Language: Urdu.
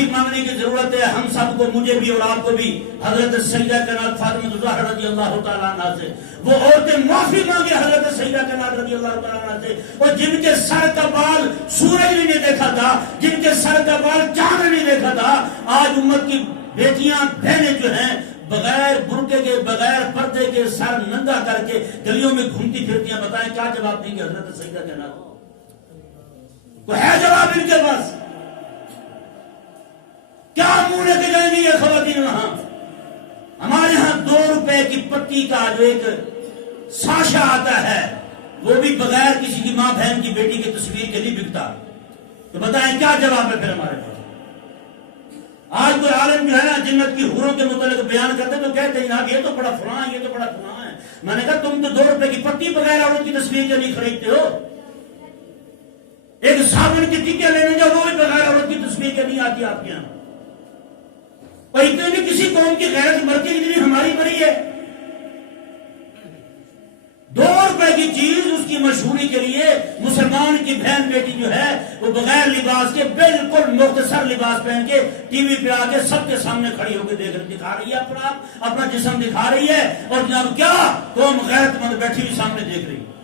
معافی مانگنے کی ضرورت ہے ہم سب کو، مجھے بھی اور آپ کو بھی، حضرت سیدہ کائنات فاطمہ الزہرا رضی اللہ تعالیٰ عنہ سے۔ وہ عورتیں معافی مانگے حضرت سیدہ کائنات رضی اللہ تعالیٰ عنہ سے، اور جن کے سر کا بال سورج نے نہیں دیکھا تھا، جن کے سر کا بال چاند نے نہیں دیکھا تھا، آج امت کی بیٹیاں بہنیں جو ہیں بغیر برقعے کے، بغیر پردے کے، سر ننگا کر کے گلیوں میں گھومتی پھرتی ہیں۔ بتائیں کیا جواب دیں گے حضرت سیدہ کائنات؟ کوئی ہے جواب ان کے پاس؟ کیا منہ لے کے جائیں گی یہ خواتین وہاں؟ ہمارے ہاں 2 روپے کی پتی کا جو ایک ساشا آتا ہے وہ بھی بغیر کسی کی ماں بہن کی بیٹی کی تصویر کے نہیں بکتا۔ تو بتائیں کیا جواب ہے پھر ہمارے پاس؟ آج کوئی عالم جو ہے نا جنت کی حوروں کے متعلق بیان کرتے تو کہتے ہیں جناب یہ تو بڑا فلاں، یہ تو بڑا فلاں ہے۔ میں نے کہا تم تو 2 روپے کی پتی بغیر عورت کی تصویر کے نہیں خریدتے ہو۔ ایک صابن کی ٹکے لینے جاؤ وہ بھی بغیر عورت کی تصویر کے نہیں آتی آپ کے یہاں۔ اور اتنے بھی کسی قوم کی غیرت مرتی جتنی ہماری مری ہے۔ 2 روپے کی چیز اس کی مشہوری کے لیے مسلمان کی بہن بیٹی جو ہے وہ بغیر لباس کے بالکل مختصر لباس پہن کے ٹی وی پہ آ کے سب کے سامنے کھڑی ہو کے دکھا رہی ہے اپنا جسم دکھا رہی ہے، اور جناب کیا قوم غیرت مند بیٹھی ہوئی سامنے دیکھ رہی ہے۔